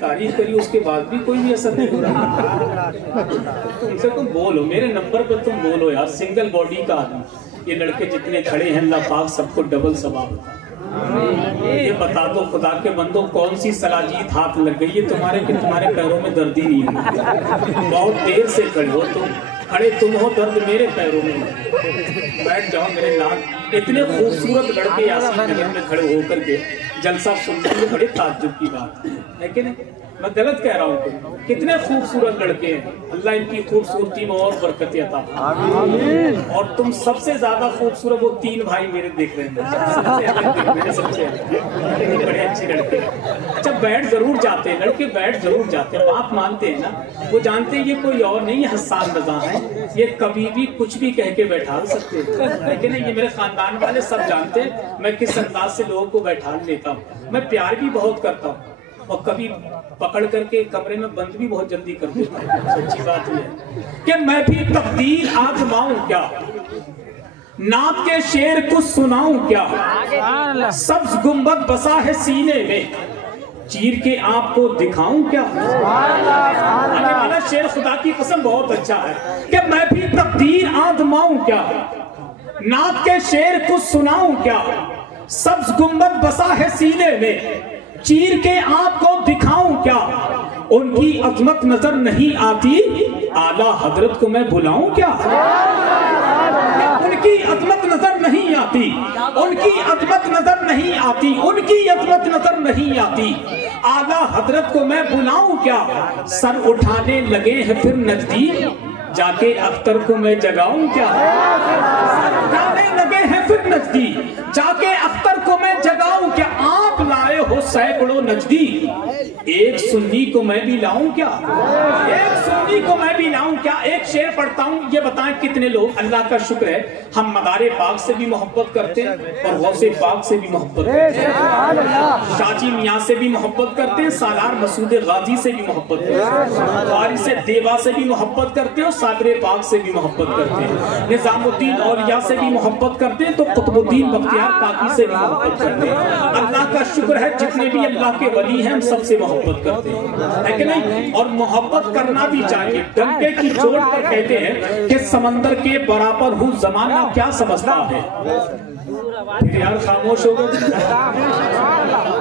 तारीफ करी उसके बाद भी कोई भी असर नहीं हो रहा। तुमसे तुम बोलो, मेरे नंबर पर तुम बोलो यार। सिंगल बॉडी का आदमी, ये लड़के जितने खड़े हैं अल्लाह पाक सबको डबल सवाब होता है। ये बता दो खुदा के बंदो, कौन सी सलाजीत हाथ लग गई है तुम्हारे कि तुम्हारे पैरों में दर्द ही नहीं है। बहुत देर से खड़े हो तुम, खड़े तुम हो, दर्द मेरे पैरों में। बैठ जाओ मेरे लाल। इतने खूबसूरत लड़के यासीन नगर में खड़े होकर के जलसा सुनने में बड़े ताज्जुब की बात है कि नहीं? मैं गलत कह रहा हूँ? कितने खूबसूरत लड़के हैं, अल्लाह इनकी खूबसूरती में और बरकत अता फरमाए। और तुम सबसे ज्यादा खूबसूरत वो तीन भाई मेरे देख रहे हैं, सबसे बड़े अच्छे लड़के। अच्छा बैठ जरूर जाते हैं लड़के, बैठ जरूर जाते हैं, बात मानते हैं ना। वो जानते हैं ये कोई और नहीं, हसान रजा है, ये कभी भी कुछ भी कह के बैठा सकते हैं। लेकिन ये मेरे खानदान वाले सब जानते हैं मैं किस अंदाज से लोगों को बैठा लेता हूँ। मैं प्यार भी बहुत करता हूँ और कभी पकड़ करके कमरे में बंद भी बहुत जल्दी कर देता हूँ। सच्ची बात है कि मैं भी तकदीर आजमाऊं क्या, नात के शेर कुछ सुनाऊं क्या, सब्ज गुंबद बसा है सीने में, चीर के आपको दिखाऊं क्या। आगे वाला शेर खुदा की कसम बहुत अच्छा है कि मैं भी तकदीर आजमाऊं क्या, नात के शेर कुछ सुनाऊं क्या, सब्ज गुंबद बसा है सीने में, चीर के आपको दिखाऊं क्या। उनकी अजमत नजर नहीं आती, आला हजरत को मैं बुलाऊं क्या। उनकी अजमत नजर नहीं आती, उनकी अजमत नजर नहीं आती, उनकी अजमत नजर नहीं आती, आला हजरत को मैं बुलाऊं क्या। सर उठाने लगे हैं फिर नजदीक, जाके अख्तर को मैं जगाऊं क्या। सर उठाने लगे हैं फिर नजदीक, जाके अख्तर को मैं जगाऊं क्या। आप लाए हो सैकड़ों नजदीक, एक सुन्नी को मैं भी लाऊं क्या, एक सुन्नी को मैं भी लाऊं क्या। एक शेर पढ़ता हूं, ये बताएं कितने लोग, अल्लाह का शुक्र है हम मदारे पाक से भी मोहब्बत करते हैं और गौसे पाक से भी मोहब्बत करते हैं, शाजी मियाँ से भी मोहब्बत करते हैं, सालार मसूद गाजी से भी मोहब्बत करते हैं, वारिस देवा से भी मोहब्बत करते हैं, साबरे पाक से भी मोहब्बत करते हैं, निजामुद्दीन औलिया से भी मोहब्बत करते हैं, तो कुतुबुद्दीन बख्तियार काकी से भी मोहब्बत करते हैं। अल्लाह का शुक्र है जितने भी अल्लाह के वली हैं हम सबसे मोहब्बत करते हैं, है कि नहीं? और मोहब्बत करना भी चाहिए। डंके की चोट पर कहते हैं कि समंदर के बराबर हूँ, जमाना क्या समझता है। फिर यार खामोश हो गए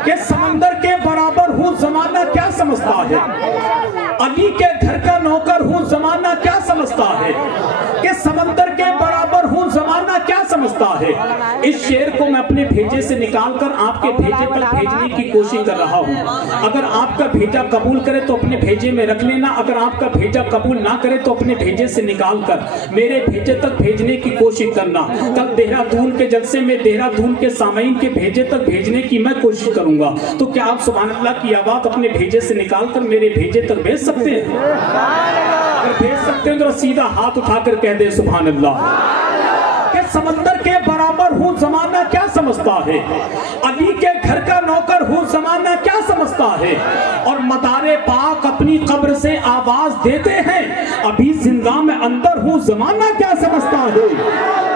कि समंदर के बराबर हूँ, जमाना क्या समझता है। अली के घर का नौकर हूँ, जमाना क्या समझता है। कि समंदर के बराबर हूँ, जमाना क्या समझता है। इस शेर को मैं अपने भेजे से निकालकर आपके भेजे तक भेजने की कोशिश कर रहा हूँ। अगर आपका भेजा कबूल करे तो अपने भेजे में रख लेना, अगर आपका भेजा कबूल ना करे तो अपने भेजे से निकालकर मेरे भेजे तक भेजने की कोशिश करना। कल देहरादून के जलसे में देहरादून के सामईन के भेजे तक भेजने की मैं कोशिश करूंगा। तो क्या आप सुभान अल्लाह की आवाज अपने भेजे से निकालकर मेरे भेजे तक भेज सकते हैं? अगर भेज सकते हैं तो सीधा हाथ उठाकर कह दे सुभान अल्लाह। कि समंदर के बराबर हूँ, जमाना क्या समझता है। अली के घर का नौकर हूँ, जमाना क्या समझता है। और मदारे पाक अपनी कब्र से आवाज देते हैं, अभी जिंदा में अंदर हूँ, जमाना क्या समझता है।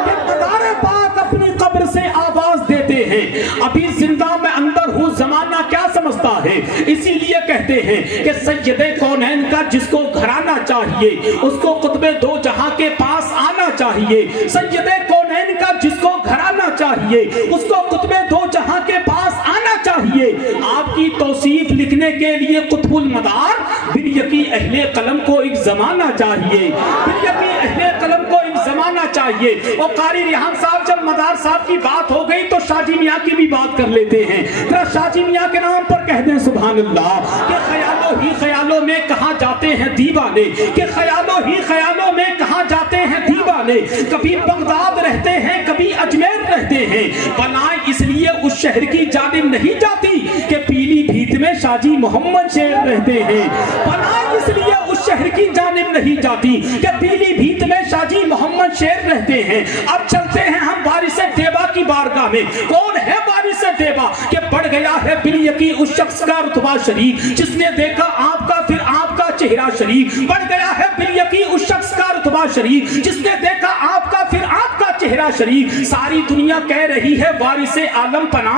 कि मदारे पाक अपनी कब्र से आवाज देते हैं, अभी जिंदा में अंदर हूँ, जमाना क्या समझता है। इसीलिए कहते हैं कि सैयदे कौनैन का जिसको घराना चाहिए, उसको कुतुबे दो जहां के पास आना चाहिए। सैयदे कौनैन का जिसको घराना चाहिए, उसको कुतुबे दो जहां के पास आना चाहिए। आपकी तौसीफ लिखने के लिए कुतुबुल मदार बिरयकी अहले कलम को एक जमाना चाहिए, बिरयकी अहले कलम को एक जमाना चाहिए। और कारी रिहान साहब जब मदार साहब की बात हो गई तो शाजी मियाँ की भी बात कर लेते हैं। तो शाजी मियाँ के नाम पर कह दें सुभान अल्लाह। कि ख्यालों ही ख्यालों में कहाँ जाते हैं दीवाने, कि ख्यालों ही ख्यालों में कहाँ जाते हैं दीवाने। कभी बगदाद रहते हैं, कभी अजमेर रहते हैं, बनाए इसलिए उस शहर की जानिब नहीं जाती कि पीलीभीत में शाजी मोहम्मद शेर रहते हैं। बनाए इसलिए उस शहर की जानिब नहीं जाती कि पीलीभीत में शाजी मोहम्मद शेर रहते हैं। अब चलते हैं हम वारिस देवा की बारगाह में। कौन है वारिस देवा? कि बढ़ गया है बिरयकी उस शख्स का रुतबा शरीफ, जिसने देखा आपका फिर आपका चेहरा शरीफ। बढ़ गया है बिरयकी उस शख्स का रुतबा शरीफ, जिसने देखा आपका फिर आपका चेहरा शरीफ। सारी दुनिया कह रही है वारिसे आलम पना,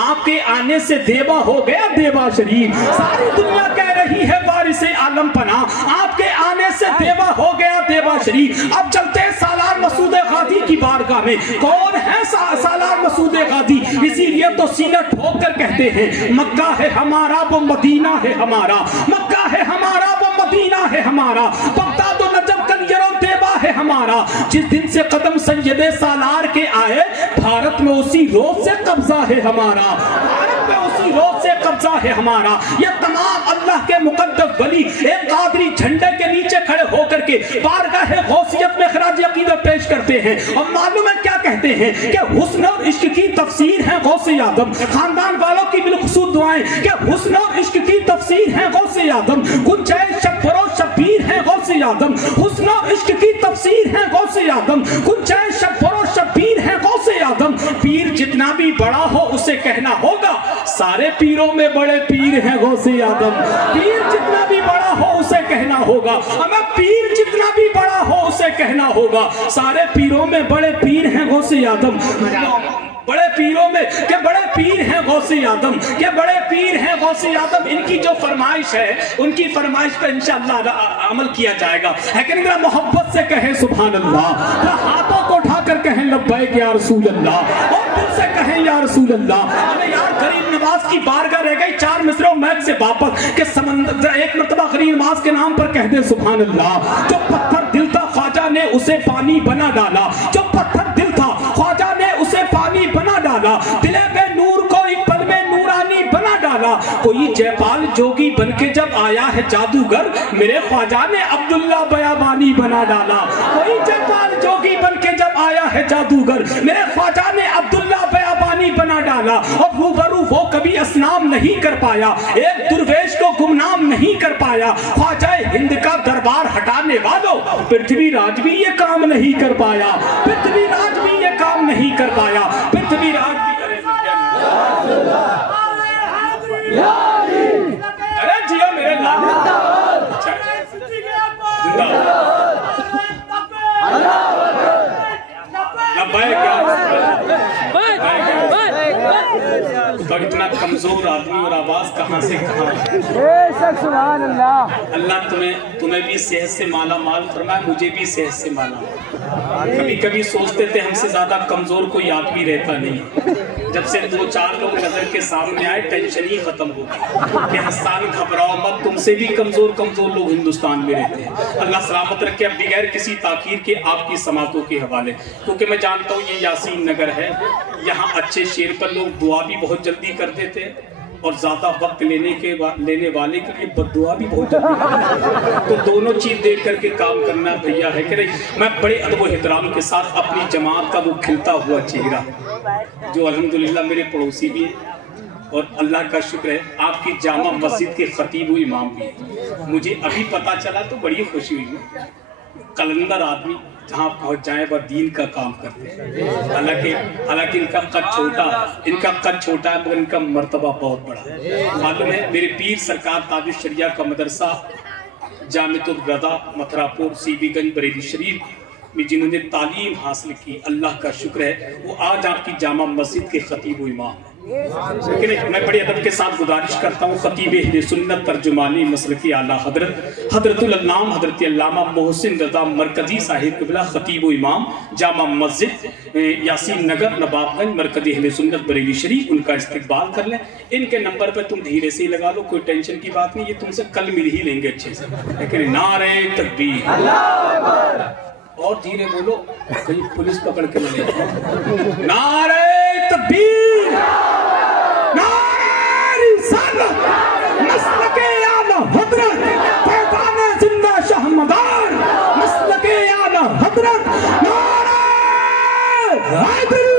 आपके आने से देवा हो गया देवा शरीफ। सारी दुनिया कह आलम पना, आपके आने से देवा हो गया देवा शरीफ। अब चलते हैं सालार मसूद गाजी की बारगाह में। कौन है सालार मसूद गाजी? इसीलिए तो सीना ठोक कर कहते हैं मक्का है हमारा वो मदीना है हमारा, मक्का है हमारा वो मदीना है हमारा, बगदाद व नजफ कलियरों देवा है हमारा। जिस दिन से कदम सैयदे सालार के आए, भारत में उसी रोज से कब्जा है हमारा, भारत में उसी रोज से कब्जा है हमारा। ये तमाम अल्लाह के मुकद्दस वली एक कादरी झंडे के नीचे खड़े होकर के बारगाह गौसियत में खराज अकीदत पेश करते हैं। और मालूम है क्या कहते हैं कि हुस्न और इश्क की तफसीर है गौसे आदम। खानदान वालों की बिलखुसूस दुआएं कि हुस्न और इश्क की तफसीर है गौसे आदम, गुंजाइश शब्बरो शब्बीर है गौसे आदम। हुस्न और इश्क की तफसीर है गौसे आदम, गुंजाइश शब्बरो शब्बीर है गौसे आदम। पीर जितना भी बड़ा हो उसे कहना होगा सारे पीरों में बड़े पीर हैं गौसे आदम। पीर जितना भी बड़ा हो उसे कहना होगा, हमें पीर जितना भी बड़ा हो उसे कहना होगा सारे पीरों में बड़े पीर हैं गौसे आदम। बड़े पीरों में के बड़े पीर हैं गौसे आदम, के बड़े पीर हैं गौसे आदम। इनकी जो फरमाइश है उनकी फरमाइश पर इंशाअल्लाह अमल किया जाएगा। लेकिन जरा मोहब्बत से कहें सुभान अल्लाह, हाथों को उठाकर कहें लब्बैक या रसूल अल्लाह, और दिल से कहें या रसूल अल्लाह। हमें यार गरीब नवाज की बारगाह रह गई 4 मिसरों मैच से वापस के समंदर एक मरतबा गरीब नवाज के नाम पर कह दे सुभान अल्लाह। जो पत्थर दिल था ख्वाजा ने उसे पानी बना डाला, जो पत्थर दिल था ख्वाजा ने उसे पानी बना डाला, दिले पे नूर को एक पल में नूरानी बना डाला। कोई जयपाल जोगी बनके जब आया है जादूगर, मेरे ख्वाजा ने अब्दुल्ला बयाबानी बना डाला। कोई जयपाल जोगी बनके जब आया है जादूगर, मेरे ख्वाजा ने अब्दुल्ला बयाबानी बना डाला। और रूबरू वो कभी असनाम नहीं कर पाया, एक दुर्वेश को गुमनाम नहीं कर पाया। ख्वाजा हिंद का दरबार हटाने वालों, पृथ्वीराज भी ये काम नहीं कर पाया, पृथ्वीराज भी ये काम नहीं कर पाया, पृथ्वीराज भी। अरे जियो मेरे लाल तो इतना कमजोर आदमी और आवाज कहाँ से कहाँ। अल्लाह तुम्हें भी सेहत से माला माल फरमाए, मुझे भी सेहत से माला। कभी कभी सोचते थे हमसे ज्यादा कमजोर कोई आदमी रहता नहीं। जब से 2-4 लोग नजर के सामने आए टेंशन ही खत्म हो गई कि हसन घबराओ मत, तुमसे भी कमजोर लोग हिंदुस्तान में रहते हैं। अल्लाह सलामत रखे। अब बगैर किसी ताकीर के आपकी समातों के हवाले, क्योंकि मैं जानता हूँ ये यासीन नगर है, यहाँ अच्छे शेर पर लोग दुआ भी बहुत जल्दी कर देते हैं और ज्यादा वक्त लेने वाले के लिए बद्दुआ भी बहुत जल्दी। तो दोनों चीज देख करके काम करना भैया है कि नहीं। मैं बड़े अदब व एहतराम के साथ अपनी जमात का वो खिलता हुआ चेहरा, जो अल्हम्दुलिल्लाह मेरे पड़ोसी भी है और अल्लाह का शुक्र है आपकी जामा मस्जिद के खतीब व इमाम भी है। मुझे अभी पता चला तो बड़ी खुशी हुई। कलंदर आदमी जहाँ पहुँच जाए वह दीन का काम करते हैं। हालांकि इनका कद छोटा है मगर इनका मर्तबा बहुत बड़ा है। मालूम है मेरे पीर सरकार ताजुल शरिया का मदरसा जामिअतुल रज़ा मथुरापुर सीबीगंज बरेली शरीफ में जिन्होंने तालीम हासिल की, अल्लाह का शुक्र है वो आज आपकी जामा मस्जिद के खतीब व इमाम है। लेकिन मैं बड़े अदब के साथ गुजारिश करता हूँ खतीब अहले सुन्नत तर्जुमानी मसलकी आला हजरतुल अल्लामा हजरत अल्लामा मोहसिन रज़ा मरकजी साहिब क़िबला खतीब व इमाम जामा मस्जिद यासीन नगर नवाबगंज मरकजी अहले सुन्नत बरेली शरीफ, उनका इस्तकबाल कर लें। इनके नंबर पर तुम धीरे से ही लगा लो, कोई टेंशन की बात नहीं, ये तुमसे कल मिल ही लेंगे अच्छे से। लेकिन नारे तकबीर, और धीरे बोलो कहीं पुलिस पकड़ के ले। नारे तकबीर, नारे रिसालत, मसलके आला हज़रत, फैज़ाने जिंदा शहमदार, मसलके आला हज़रत, नारे हैदरी।